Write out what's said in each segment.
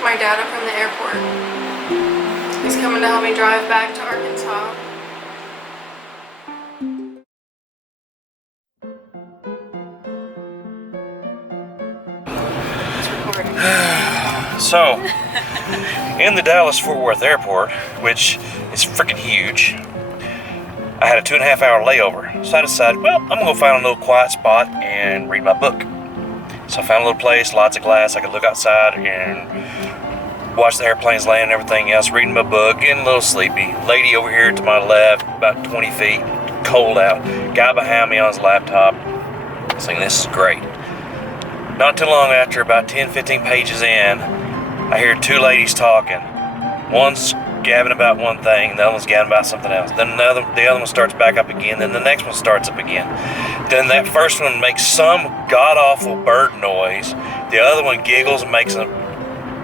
My dad up from the airport. He's coming to help me drive back to Arkansas. So, in the Dallas-Fort Worth airport, which is freaking huge, I had a 2.5 hour layover. So I decided, well, I'm gonna go find a little quiet spot and read my book. So I found a little place, lots of glass, I could look outside and watch the airplanes land and everything else, reading my book, getting a little sleepy. Lady over here to my left, about 20 feet, cold out. Guy behind me on his laptop, saying this is great. Not too long after, about 10-15 pages in, I hear two ladies talking. One's gabbing about one thing, the other one's gabbing about something else. Then the other one starts back up again, then the next one starts up again. Then that first one makes some god-awful bird noise. The other one giggles and makes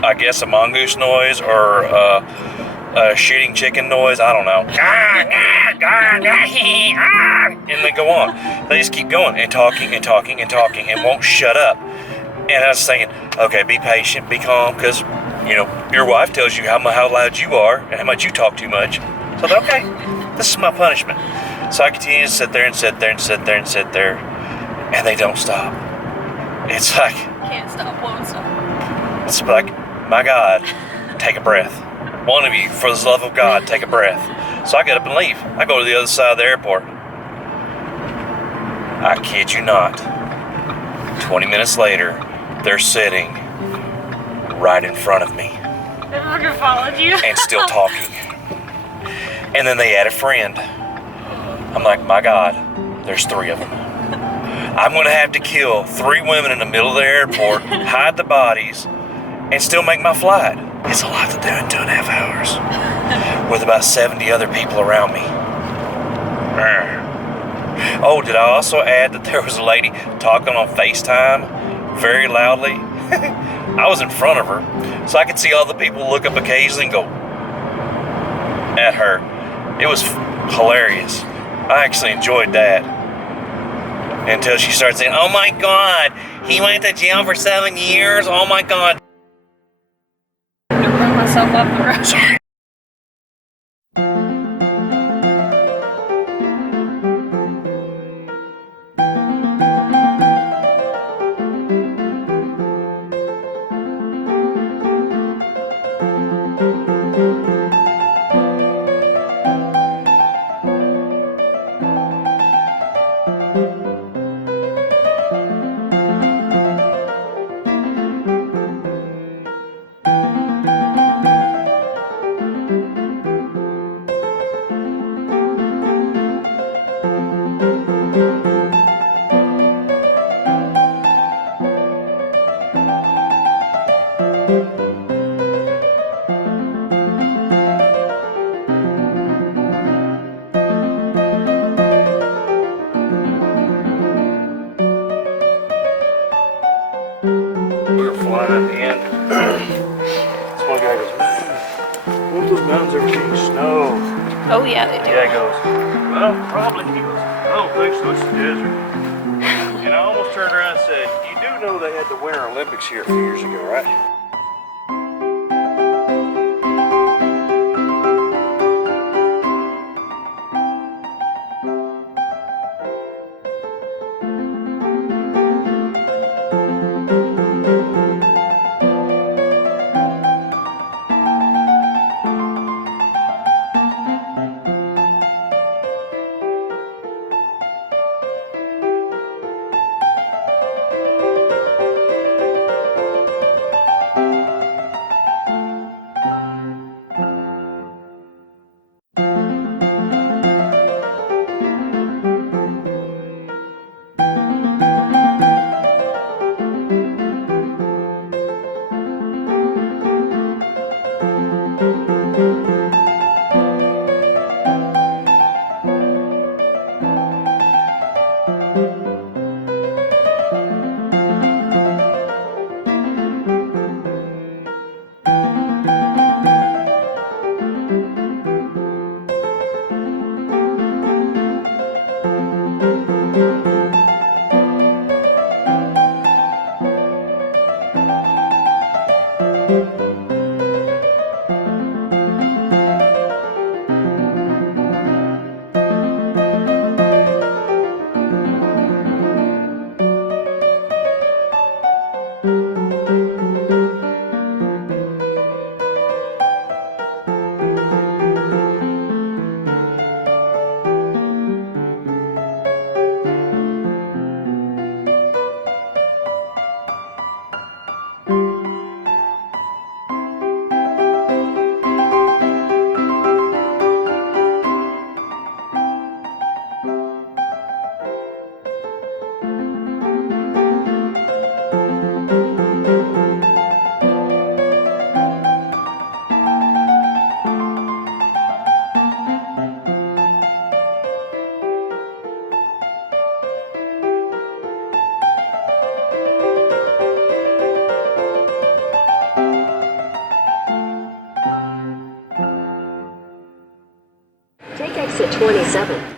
I guess a mongoose noise or a shooting chicken noise, I don't know. And they go on. They just keep going and talking and talking and talking and won't shut up. And I was thinking, okay, be patient, be calm, because, you know, your wife tells you how loud you are and how much you talk too much. So I thought, okay, this is my punishment. So I continue to sit there and sit there and sit there and sit there, and they don't stop. It's like... Can't stop, won't stop. It's like, my God, take a breath. One of you, for the love of God, take a breath. So I get up and leave. I go to the other side of the airport. I kid you not. 20 minutes later, they're sitting right in front of me. They fucking followed you. And still talking. And then they add a friend. I'm like, my God, there's 3 of them. I'm going to have to kill 3 women in the middle of the airport, hide the bodies, and still make my flight. It's a lot to do in 2.5 hours. With about 70 other people around me. Oh, did I also add that there was a lady talking on FaceTime very loudly? I was in front of her, so I could see all the people look up occasionally and go, at her. It was hilarious. I actually enjoyed that. Until she started saying, "Oh my God, he went to jail for 7 years. Oh my God." I run myself off the road. Sorry. We were flying at the end. This one guy goes, "Man, won't those mountains ever get any snow?" Oh yeah, they do. Yeah, he goes, "Well, probably." He goes, "I don't think so, it's the desert." And I almost turned around and said, "You do know they had the Winter Olympics here a few years ago, right?" Take exit 27.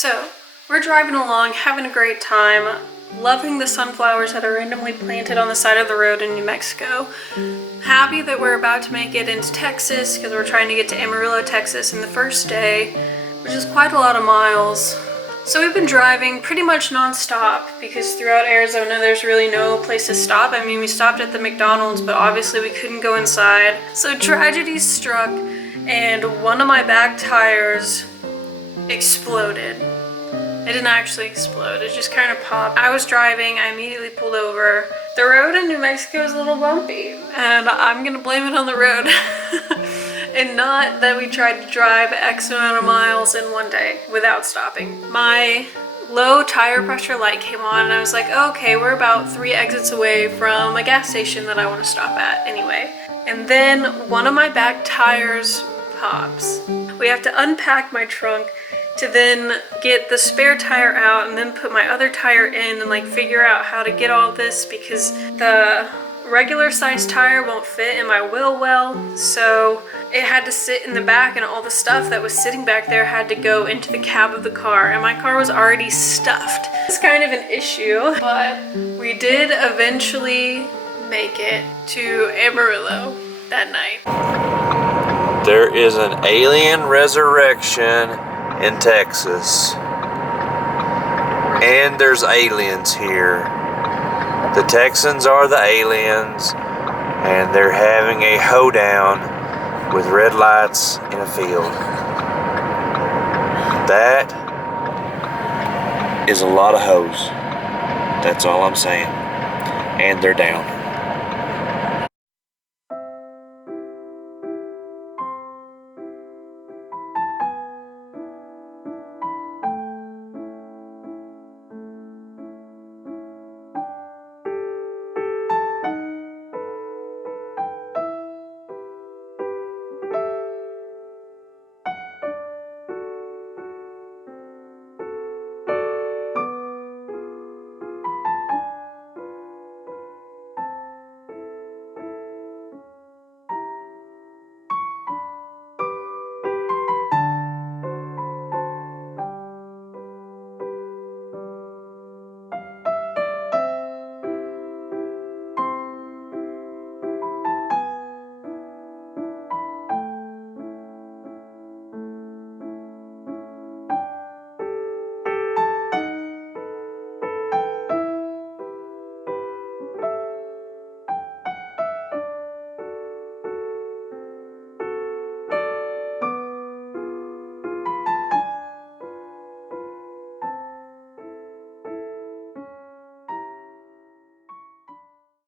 So, we're driving along, having a great time, loving the sunflowers that are randomly planted on the side of the road in New Mexico. Happy that we're about to make it into Texas because we're trying to get to Amarillo, Texas in the first day, which is quite a lot of miles. So we've been driving pretty much non-stop because throughout Arizona there's really no place to stop. I mean, we stopped at the McDonald's, but obviously we couldn't go inside. So tragedy struck and one of my back tires exploded. It didn't actually explode, it just kind of popped. I was driving, I immediately pulled over. The road in New Mexico is a little bumpy, and I'm gonna blame it on the road. And not that we tried to drive X amount of miles in one day without stopping. My low tire pressure light came on and I was like, oh, okay, we're about 3 exits away from a gas station that I want to stop at anyway. And then one of my back tires pops. We have to unpack my trunk to then get the spare tire out and then put my other tire in and like figure out how to get all this because the regular size tire won't fit in my wheel well, so it had to sit in the back and all the stuff that was sitting back there had to go into the cab of the car and my car was already stuffed. It's kind of an issue, but we did eventually make it to Amarillo that night. There is an alien resurrection in Texas. And there's aliens here. The Texans are the aliens, and they're having a hoedown with red lights in a field. That is a lot of hoes. That's all I'm saying. And they're down.